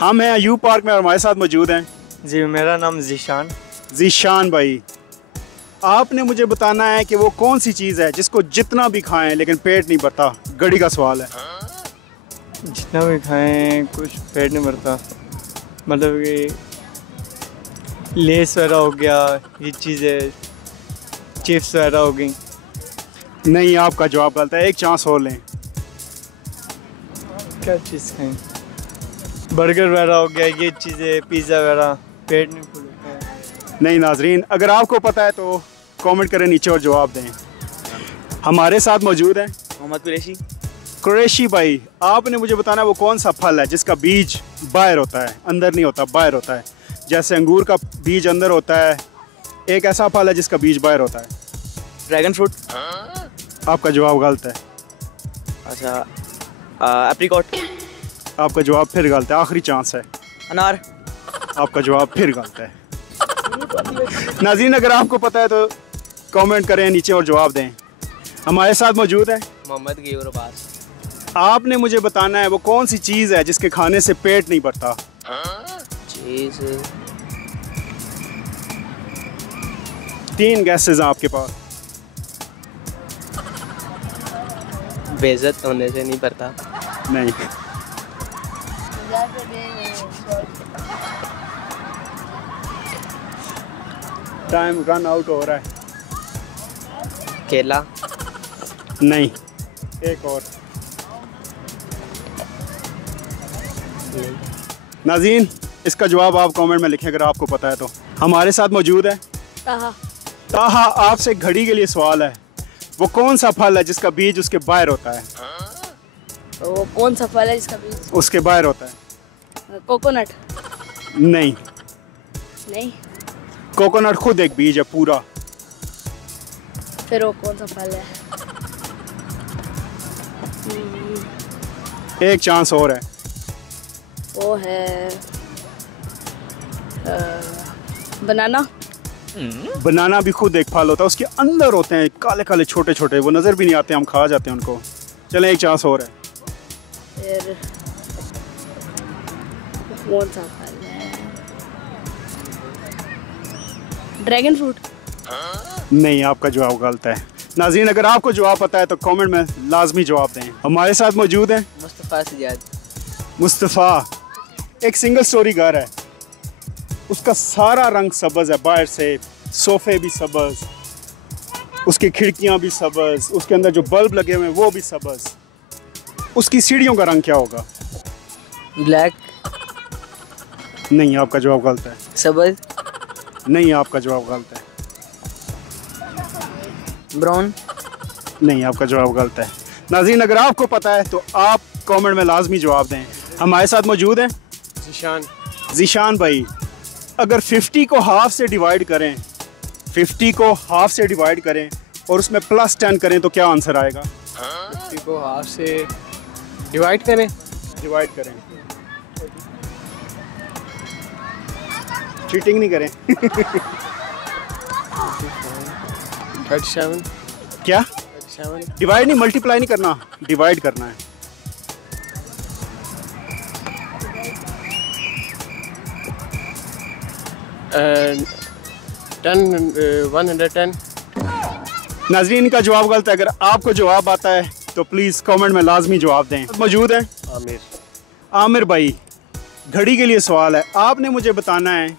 हम हैं you park में और हमारे साथ मौजूद हैं। जी मेरा नाम जीशान भाई, आपने मुझे बताना है कि वो कौन सी चीज़ है जिसको जितना भी खाएं लेकिन पेट नहीं भरता। घड़ी का सवाल है। जितना भी खाएं कुछ पेट नहीं भरता, मतलब कि लेस वगैरह हो गया, ये चीज़ें चिप्स वगैरह हो गई। नहीं, आपका जवाब गलत है। एक चांस और लें। क्या चीज़ खाएं? बर्गर वगैरह हो गया, ये चीज़ें पिज़्ज़ा वगैरह, पेट नहीं फूलता है। नहीं नाजरीन, अगर आपको पता है तो कमेंट करें नीचे और जवाब दें। हमारे साथ मौजूद हैं मोहम्मद कुरैशी भाई। आपने मुझे बताना है वो कौन सा फल है जिसका बीज बाहर होता है, अंदर नहीं होता, बाहर होता है। जैसे अंगूर का बीज अंदर होता है, एक ऐसा फल है जिसका बीज बाहर होता है। Dragon fruit. आपका जवाब गलत है। अच्छा, एप्रिकॉट। आपका जवाब फिर गलत है। आखिरी चांस है। अनार। आपका जवाब फिर गलत है। नाज़रीन, अगर आपको पता है तो कमेंट करें नीचे और जवाब दें। हमारे साथ मौजूद है मोहम्मद गयूर अब्बास। आपने मुझे बताना है वो कौन सी चीज़ है जिसके खाने से पेट नहीं भरता। चीज़। 3 गैसेस हैं आपके पास। बेइज्जत होने से नहीं भरता। नहीं। टाइम रन आउट हो रहा है। केला। नहीं, एक और। नाज़रीन, इसका जवाब आप कमेंट में लिखें अगर आपको पता है तो। हमारे साथ मौजूद है ताहा। आपसे घड़ी के लिए सवाल है, वो कौन सा फल है जिसका बीज उसके बाहर होता है? वो कौन सा फल है जिसका बीज उसके बाहर होता है? कोकोनट। नहीं, नहीं, कोकोनट खुद एक बीज है पूरा। फिर वो कौन सा फल है? एक चांस और है। वो है बनाना। बनाना भी खुद एक फल होता है, उसके अंदर होते हैं काले काले छोटे छोटे, वो नज़र भी नहीं आते, हम खा जाते हैं उनको। चलें, एक चांस और है। फिर कौन सा फल है? Dragon fruit. नहीं, आपका जवाब गलत है। नाज़रीन, अगर आपको जवाब पता है तो कमेंट में लाजमी जवाब दें। हमारे साथ मौजूद हैं मुस्तफ़ा सजाद। मुस्तफ़ा। एक सिंगल स्टोरी घर है, उसका सारा रंग सब्ज़ है, बाहर से सोफ़े भी सब्ज़, उसकी खिड़कियाँ भी सब्ज़, उसके अंदर जो बल्ब लगे हुए हैं वो भी सब्ज़। उसकी सीढ़ियों का रंग क्या होगा? ब्लैक। नहीं, आपका जवाब गलत है। सब्ज़। नहीं, आपका जवाब गलत है। ब्राउन। नहीं, आपका जवाब गलत है। नाज़रीन, अगर आपको पता है तो आप कमेंट में लाजमी जवाब दें। हमारे साथ मौजूद हैं जीशान भाई। अगर 50 को हाफ से डिवाइड करें, 50 को हाफ से डिवाइड करें और उसमें +10 करें तो क्या आंसर आएगा? 50 को हाफ से डिवाइड करें। चीटिंग नहीं करें। 37। क्या? 37। डिवाइड नहीं, मल्टीप्लाई नहीं करना, डिवाइड करना है। And 110। नाज़रीन, का जवाब गलत है। अगर आपको जवाब आता है तो प्लीज़ कमेंट में लाजमी जवाब दें। मौजूद हैं आमिर भाई। घड़ी के लिए सवाल है, आपने मुझे बताना है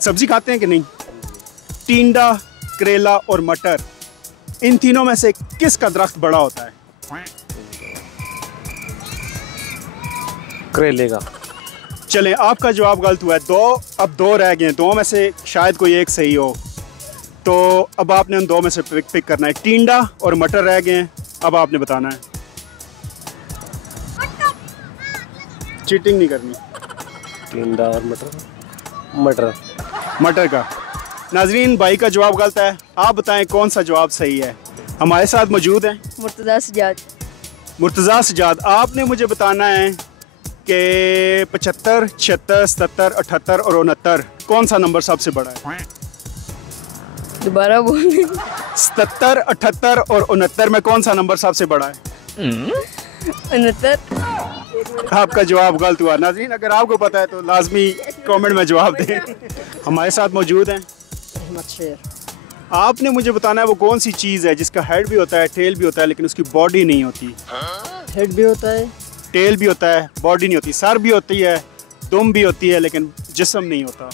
सब्जी खाते हैं कि नहीं? टिंडा, करेला और मटर, इन तीनों में से किसका दरख्त बड़ा होता है? करेले का। चलें, आपका जवाब गलत हुआ है। अब दो रह गए हैं, दो में से शायद कोई एक सही हो, तो अब आपने उन दो में से पिक करना है। टिंडा और मटर रह गए हैं, अब आपने बताना है। चीटिंग नहीं करनी। टिंडा और मटर का। नाजरीन, भाई का जवाब गलत है। आप बताएं कौन सा जवाब सही है। हमारे साथ मौजूद हैं मुर्तज़ा सजाद। आपने मुझे बताना है कि 75, 76, 77, 78 और 69 कौन सा नंबर सबसे बड़ा है? दोबारा बोलिए। 77, 78 और 69 में कौन सा नंबर सबसे बड़ा है? 69। आपका जवाब गलत हुआ। नाज़रीन, अगर आपको पता है तो लाजमी कमेंट में जवाब दें। हमारे साथ मौजूद हैं अहमद शेर। आपने मुझे बताना है वो कौन सी चीज़ है जिसका हेड भी होता है, टेल भी होता है, लेकिन उसकी बॉडी नहीं होती। हेड भी होता है, टेल भी होता है, बॉडी नहीं होती। सर भी होती है, दुम भी होती है, लेकिन जिस्म नहीं होता।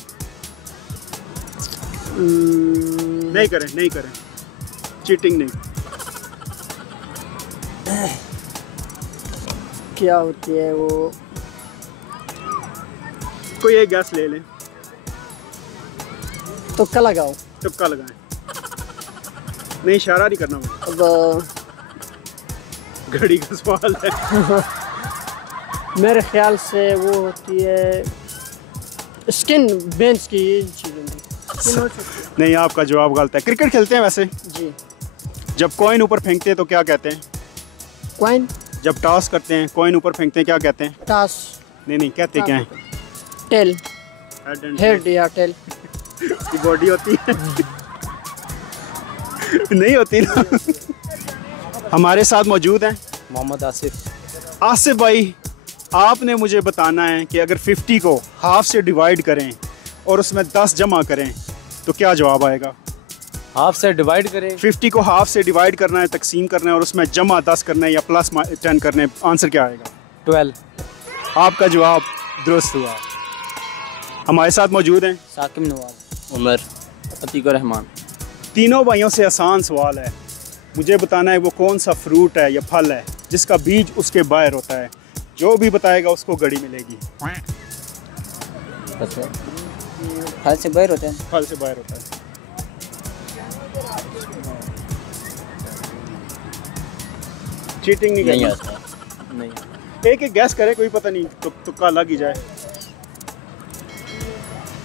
नहीं करें, नहीं करें, चीटिंग नहीं। क्या होती है वो? कोई एक गैस ले लें, तुक्का लगाओ। तुक्का लगाएं। नहीं, इशारा नहीं करना मुझे। अब घड़ी का सवाल है। मेरे ख्याल से वो होती है स्किन, बेंच की चीज़ें स्किन हो सकती है। नहीं, आपका जवाब गलत है। क्रिकेट खेलते हैं वैसे, जी। जब कॉइन ऊपर फेंकते हैं तो क्या कहते हैं? क्वाइन। जब टॉस करते हैं, कॉइन ऊपर फेंकते हैं, क्या कहते हैं? टास। नहीं नहीं, कहते क्या हैं? टेल। हेड हेड या टेल। की बॉडी होती है। नहीं होती ना। हमारे साथ मौजूद हैं मोहम्मद आसिफ। आसिफ भाई, आपने मुझे बताना है कि अगर 50 को हाफ से डिवाइड करें और उसमें 10 जमा करें तो क्या जवाब आएगा? हाफ से डिवाइड करें। 50 को हाफ से डिवाइड करना है, तकसीम करना है, और उसमें जमा 10 करना है या प्लस 10 करना है, आंसर क्या आएगा? 12। आपका जवाब दुरुस्त हुआ। हमारे साथ मौजूद हैं साकिब नवाज, उमर, अतीक रहमान। तीनों भाइयों से आसान सवाल है। मुझे बताना है वो कौन सा फ्रूट है या फल है जिसका बीज उसके बाहर होता है। जो भी बताएगा उसको घड़ी मिलेगी। फल से बाहर होते हैं। फल से बाहर होता है। चीटिंग नहीं करना। नहीं। एक एक गैस करे, कोई पता नहीं, तुक्का लग ही जाए।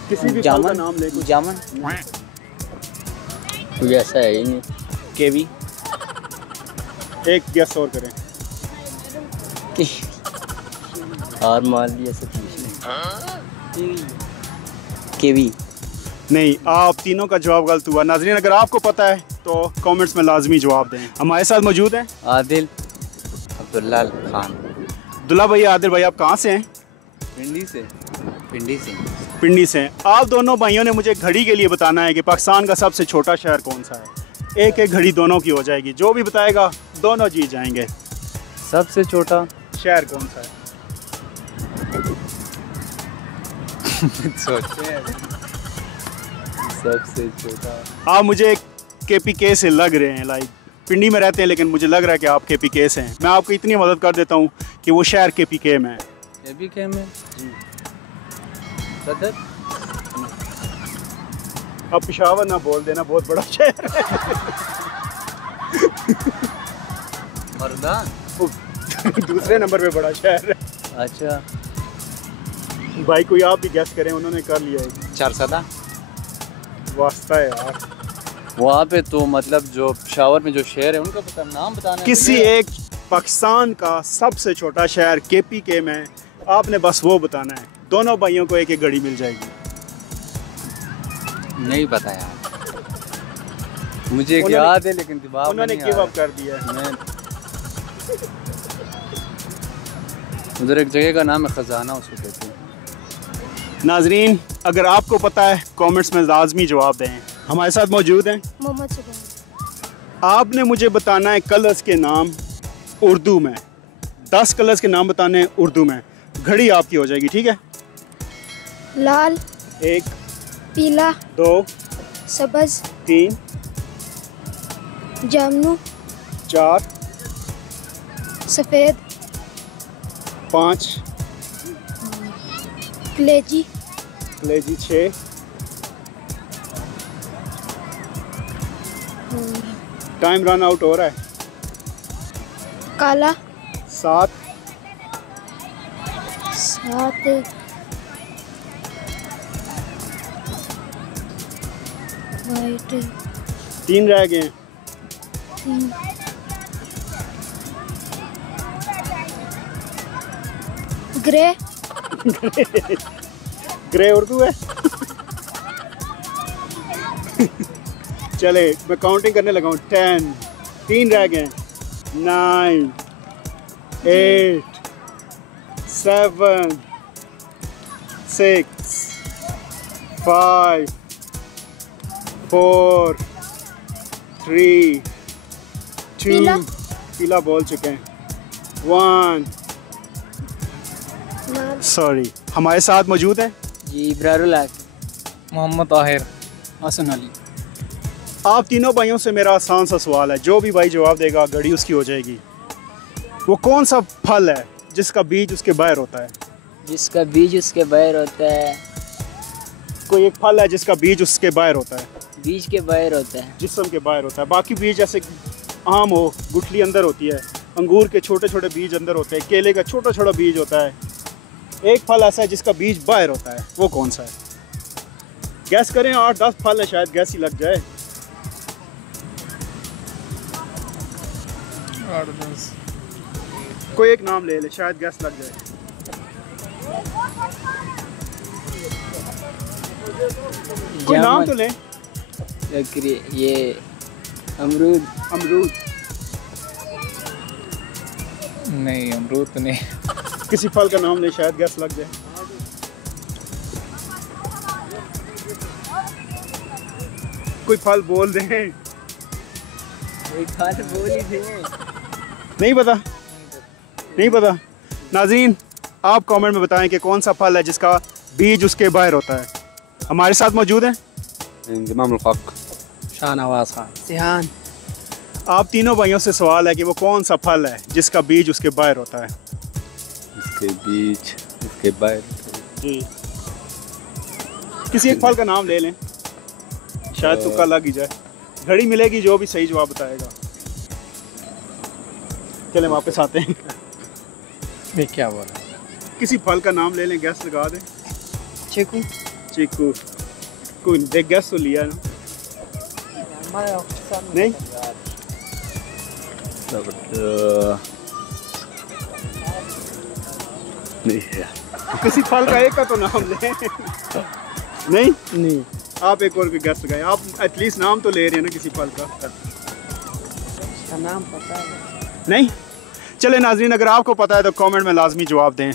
किसी भी फल का नाम ले। कुछ जामुन। कुछ ऐसा है ही नहीं। केवी। एक गैस और करें। हार मान लिया सब। केवी। नहीं, आप तीनों का जवाब गलत हुआ। नाज़रीन, अगर आपको पता है तो कमेंट्स में लाजमी जवाब दें। हमारे साथ मौजूद हैं आदिल अब्दुल्ला खान। दुल्ला भाई, आदिल भाई, आप कहाँ से हैं? पिंडी से। पिंडी से हैं। आप दोनों भाइयों ने मुझे घड़ी के लिए बताना है कि पाकिस्तान का सबसे छोटा शहर कौन सा है। एक एक घड़ी दोनों की हो जाएगी। जो भी बताएगा दोनों जीत जाएंगे। सबसे छोटा शहर कौन सा है? सबसे छोटा। आप मुझे KPK से लग रहे हैं, लाइक पिंडी में रहते हैं, लेकिन मुझे लग रहा है कि आप KPK से हैं। मैं आपको इतनी मदद कर देता हूँ कि वो शहर KPK में है। KPK में जी। सदर। अब पेशावर ना बोल देना, बहुत बड़ा शहर है। मर्दान। दूसरे नंबर पे बड़ा शहर है। अच्छा। भाई कोई आप भी गैस करें, उन्होंने कर लिया है। 4 वास्ता है यार। वहाँ पे तो मतलब जो पेशावर में जो शहर है उनका पता नाम बताना है। किसी एक पाकिस्तान का सबसे छोटा शहर KPK में, आपने बस वो बताना है। दोनों भाइयों को एक एक घड़ी मिल जाएगी। नहीं पता यार, मुझे याद है लेकिन दिमाग में उन्होंने नहीं गिव आ अप कर दिया है। रहा। उधर एक जगह का नाम है खजाना, उसको कहते हैं। नाजरीन, अगर आपको पता है कमेंट्स में लाजमी जवाब दें। हमारे साथ मौजूद हैं मोहम्मद सुबह। आपने मुझे बताना है कलर्स के नाम उर्दू में। 10 कलर्स के नाम बताने हैं उर्दू में। घड़ी आपकी हो जाएगी, ठीक है? लाल, 1 पीला, 2 सब्ज, 3 जामनू, 4 सफ़ेद, 5 कलेजी, 6 टाइम रन आउट हो रहा है। काला, 7 वाइट, 3 रह गए हैं। 3 ग्रे, ग्रे उर्दू है। चले, मैं काउंटिंग करने लगा हूँ। 10, 3 रह गए। 9, 8, 7 6 5 4 3 2 पीला। पीला बोल चुके हैं 1 लाल। सॉरी। हमारे साथ मौजूद हैं जी इब्रारुल हक, मोहम्मद ताहिर, हसन अली। आप तीनों भाइयों से मेरा आसान सा सवाल है, जो भी भाई जवाब देगा घड़ी उसकी हो जाएगी। वो कौन सा फल है जिसका बीज उसके बाहर होता है? जिसका बीज उसके बाहर होता है, कोई एक फल है जिसका बीज उसके बाहर होता है, बीज के बाहर होता है। जिस्म के बाहर होता है। बाकी बीज जैसे आम हो, गुठली अंदर होती है, अंगूर के छोटे छोटे बीज अंदर होते हैं, केले का छोटा छोटा बीज होता है। एक फल ऐसा है जिसका बीज बाहर होता है, वो कौन सा है? गैस करें, 8-10 फल है, शायद गैस ही लग जाए। 8-10। कोई एक नाम ले ले, शायद गैस लग जाए। कोई नाम तो ले। लकड़ी, ये अमरूद। अमरूद। नहीं, अमरूद तो नहीं। किसी फल का नाम ले, शायद गैस लग जाए। कोई फल बोल दें। कोई फल बोल ही दे। नहीं पता? नहीं पता। नाज़रीन, आप कमेंट में बताएं कि कौन सा फल है जिसका बीज उसके बाहर होता है। हमारे साथ मौजूद हैं शाहनवाज खान। सिहान। आप तीनों भाइयों से सवाल है कि वो कौन सा फल है जिसका बीज उसके बाहर होता है? इसके बीज इसके बाहर। जी, किसी एक फल का नाम ले लें, शायद तुक्का लग ही जाए। घड़ी मिलेगी जो भी सही जवाब बताएगा। चलें वापस आते हैं। ये क्या बोला? किसी फल का नाम ले लें, गैस लगा दें। चीकू। चीकू। कोई देख गैस तो लिया ना? नहीं? नहीं है। किसी फल का एक का तो नाम ले। नहीं? नहीं। आप एक और भी गैस लगाएं। आप एटलीस्ट नाम तो ले रहे हैं ना किसी फल का। नाम पता है? नहीं? चले नाज़रीन, अगर आपको पता है तो कमेंट में लाजमी जवाब दें।